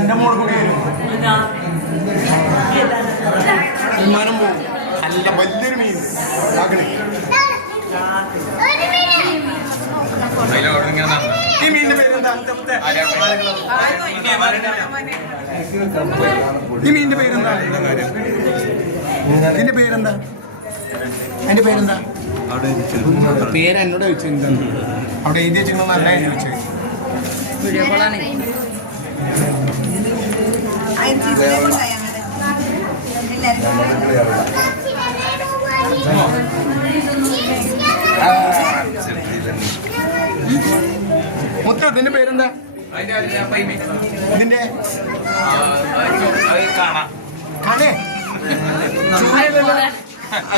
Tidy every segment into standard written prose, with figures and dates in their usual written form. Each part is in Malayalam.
എന്റെ മോൾ കൂടി വരും വിമാനം പോകും നല്ല വലിയൊരു മീൻ ഈ മീനിന്റെ പേരെന്താ ഈ മീനിന്റെ പേരെന്താ ഇതിന്റെ പേരെന്താ അതിന്റെ പേരെന്താ പേര് എന്നോട് ചോദിച്ചു അവിടെ എഴുതി വെച്ചിട്ടുണ്ടോ നല്ല ചോദിച്ചു മുത്ത ഇതിന്റെ പേരെന്താ ഇതിന്റെ കാണേ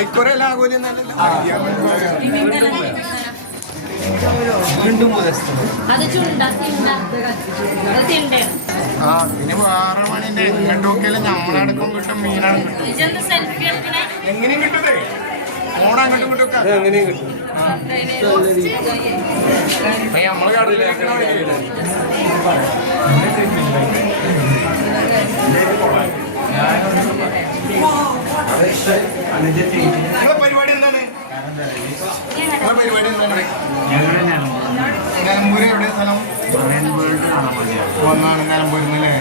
ഐക്കൊറെല്ലാം ആകോലി പിന്നെ 6 മണിന്റെ എങ്ങോട്ടൊക്കെയല്ലേ നമ്മളടക്കം കിട്ടും മീനാണ് എങ്ങനെയും കിട്ടതേ ഫോൺ അങ്ങോട്ടും ഇങ്ങോട്ടും എങ്ങനെയും കിട്ടും നമ്മള് കടലിലേക്ക് പരിപാടി എന്താണ് പരിപാടി എന്താണ് നിലമ്പൂര് എവിടെ സ്ഥലം ഒന്നാണ് നിലമ്പൂരിന്നല്ലേ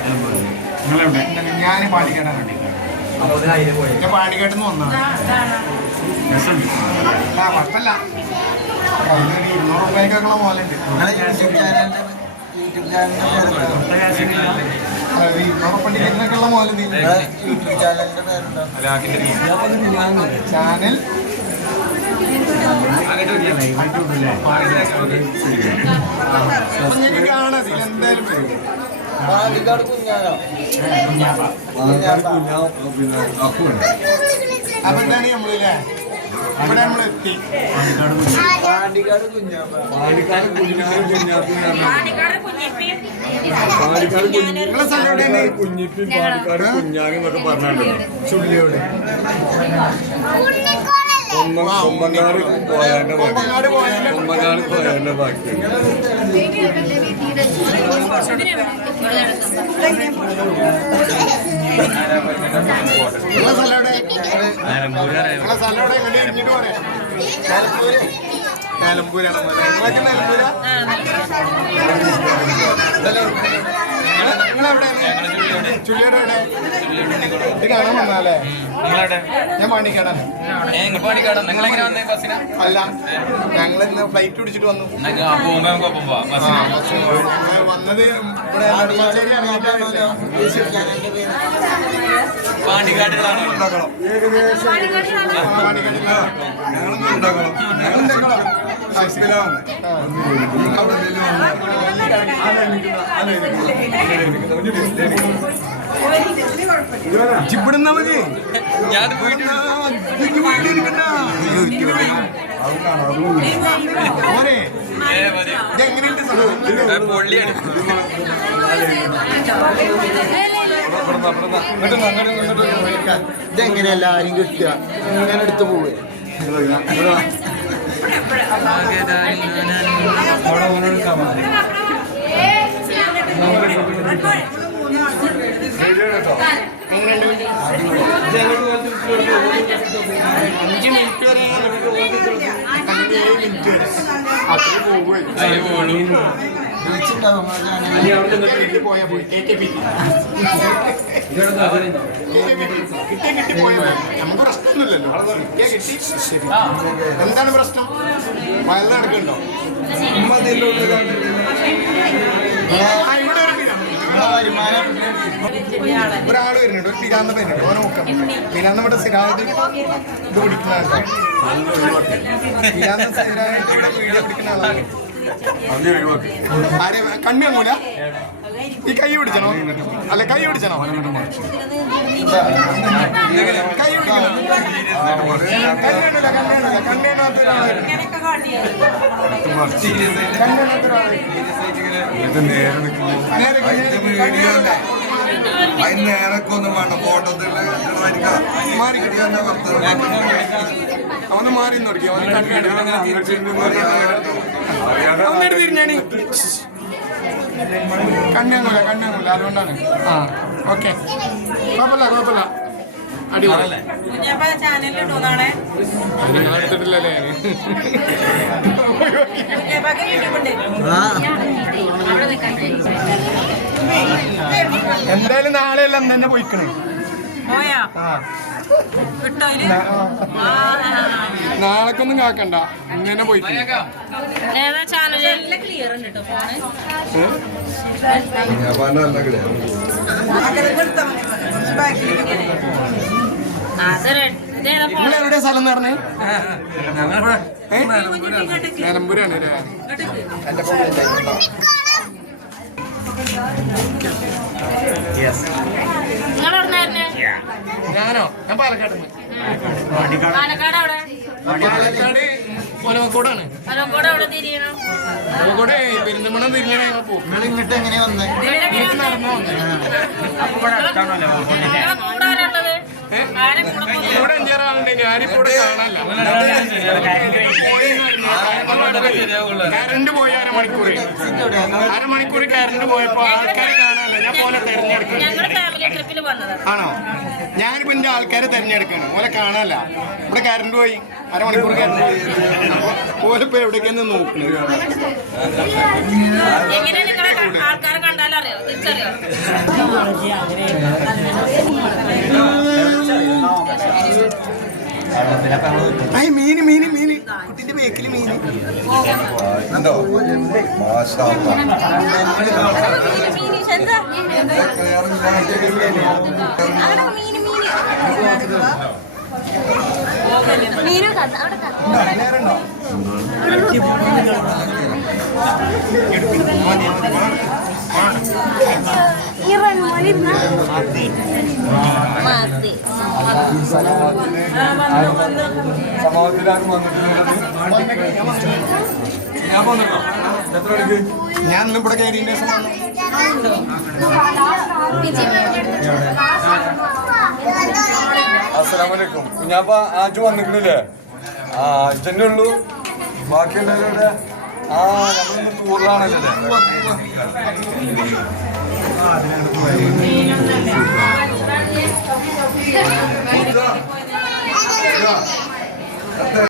നിങ്ങളെവിടെ ഞാൻ പാണ്ടിക്കാട്ടാണ് ഞാൻ പാണ്ടിക്കാട്ടിൽ നിന്ന് വന്നാണ് കുഴപ്പമില്ല 200 രൂപയ്ക്കൊക്കെയുള്ള മോലുണ്ട് 200 ടിക്കറ്റിനൊക്കെയുള്ള മോലുണ്ട് ചാനൽ കാണാം എന്തായാലും വരും പാണ്ടിക്കാട് കുഞ്ഞാനോ അപ്പൊ എന്താണ് നമ്മളില്ലേ ഇവിടെ നമ്മൾ എത്തി പാണ്ടിക്കാട് കുഞ്ഞാപ്പ നിങ്ങളെ സ്ഥലം എവിടെയാണ് കുഞ്ഞിപ്പി പാണ്ടിക്കാട് കുഞ്ഞാങ്ങി എന്നൊക്കെ പറഞ്ഞാണ്ടല്ലോ ചുള്ളിയോട് കൊമ്പങ്ങാട് പോയതിന്റെ ബാക്കി നിങ്ങളെ സ്ഥലം എവിടെ നിങ്ങളെ സ്ഥലം എവിടെ എങ്ങനെ ഇരിഞ്ഞിട്ട് പറയാം നിലമ്പൂരാണ് നിങ്ങളൊക്കെ നിലമ്പൂരാ നിങ്ങളെവിടെയാണ് ചുള്ളിയോട് എവിടെ ഇത് കാണാൻ വന്നാലേ ഞാൻ പാണ്ടിക്കാടാണ് അല്ല ഞങ്ങൾ ഇന്ന് ഫ്ലൈറ്റ് പിടിച്ചിട്ട് വന്നു വന്നത് ഇവിടെ ഇവിടുന്ന മതി ഞാൻ ഇതെങ്ങനെയല്ല ആരും കിട്ടുക ഇങ്ങനെ എടുത്ത് പോവേ നമുക്ക് പ്രശ്നമൊന്നുമില്ലല്ലോ എന്താണ് പ്രശ്നം വയലിൽ നടക്കണ്ടോ ഒരാൾ വരുന്നുണ്ട് ഒരു പിരാന്ത വരുന്നുണ്ട് ഓനെ നോക്കാം പിരാന്ത മറ്റേ സ്ഥിരമായിട്ട് ഇത് പിടിക്കുന്നതാണോ പിരാന്ത സ്ഥിരമായിട്ട് ഇവിടെ വീഡിയോ പിടിക്കുന്ന ആളാണ് ആരെ കണ്ണി അങ്ങൂല ഈ കൈ പിടിച്ചണോ അല്ല കൈ പിടിച്ചണോ കൈ പിടിക്കണം കണ്ണേണ്ടല്ല കണ്ണേണ്ടല്ല കണ്ണേണ്ടാത്ത ഒരാളായിരുന്നു കണ്ണേണ്ടാത്ത ഒരാളായിരുന്നു ഇത് നേരെ നിൽക്കുന്നു അതിന് നേരൊക്കെ ഒന്നും വേണ്ട ഫോട്ടോത്തിൽ അവന്ന് മാറി തിരിഞ്ഞാണി കണ്ണൂല അതുകൊണ്ടാണ് ആ ഓക്കെ കുഴപ്പമില്ല അടിപൊളി എടുത്തിട്ടില്ലല്ലേ എന്തായാലും നാളെ എല്ലാം തന്നെ പോയിക്കണേ നാളേക്കൊന്നും കാക്കണ്ട ഇങ്ങനെ പോയിക്കണേ എവിടെ സ്ഥലം എന്ന് പറഞ്ഞേ നിലമ്പൂരാണ് ഞാനോ ഞാൻ പാലക്കാട് ഒലവക്കോടാണ് ഒലവക്കോട് പെരിന്തമണ്ണ തിരിഞ്ഞാണ് ഞങ്ങൾ പോകും. നിങ്ങൾ ഇങ്ങോട്ട് എങ്ങനെയാ വന്നേ? ഇവിടെ 5-6 ആളുണ്ട്. ഞാനിപ്പോ ഇവിടെ കാണാനല്ല. കറണ്ട് പോയി അരമണിക്കൂർ കറണ്ട് പോയപ്പോ ആൾക്കാരെ കാണാനല്ല. ഞാൻ പോലെ തെരഞ്ഞെടുക്കണം. ആണോ? ഞാനിപ്പോ എന്റെ ആൾക്കാരെ തെരഞ്ഞെടുക്കണം. പോലെ കാണാനല്ല. ഇവിടെ കറണ്ട് പോയി അരമണിക്കൂർ കറണ്ട് പോയി പോലെ ഇപ്പൊ എവിടേക്കെന്ന് നോക്കുന്നത്. ആൾക്കാരെ കണ്ടാലറിയോ തിരിച്ചറിയോ? മീന് കുട്ടിന്റെ ബേക്കില് മീന് ഉണ്ടോ സമാധാനം ഞാൻ ഇന്ന് ഇവിടെ കയറിയതിന്റെ ശേഷം അസ്സലാമലൈക്കും. കുഞ്ഞാപ്പ ആജു വന്നിട്ടില്ലേ? ആ അച്ഛൻ്റെ ഉള്ളൂ. ബാക്കി ഉണ്ടായില്ലേ? ആ നമ്മളിന്ന് ടൂറിലാണല്ലേ?